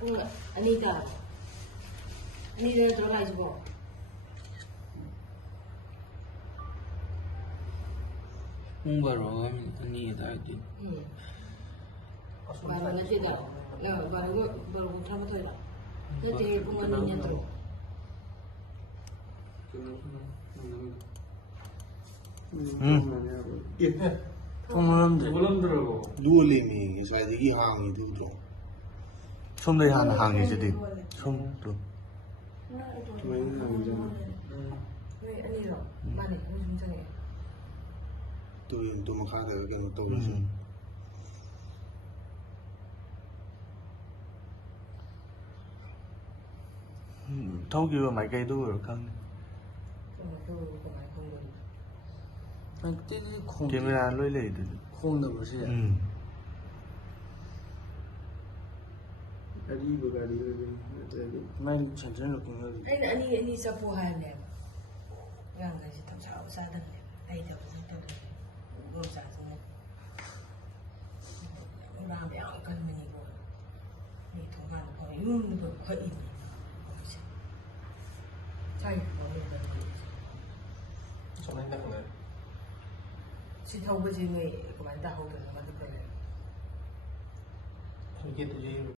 Anita. Anita 들어가 있고. 바로 아니다. 바로 나지다. 바로 잘못했다. 그때 공원이 들어. 예. 통화하는데. 누울림이 사이드기 항이 두죠. 손대 하나 항이지 손도. 왜 항이잖아. 왜 아니라 많이 무슨 생각해? 또 막하다 그냥 또 이제. thấu kêu mày cây tôi rồi không? Camera lôi lệ được. 空的不是。 卖产生了空的。 아니 사포하네. 그냥 같이 탑차고 사던데. 아이다 무슨 때도 뭐 사서는. 라면 안 걸면이고. 이 동안 거 윤도 거의. 자기 먹는 거. 정말 나쁘네. 지타오버지 왜 그만 다 하고 그러는 거야. 이게 또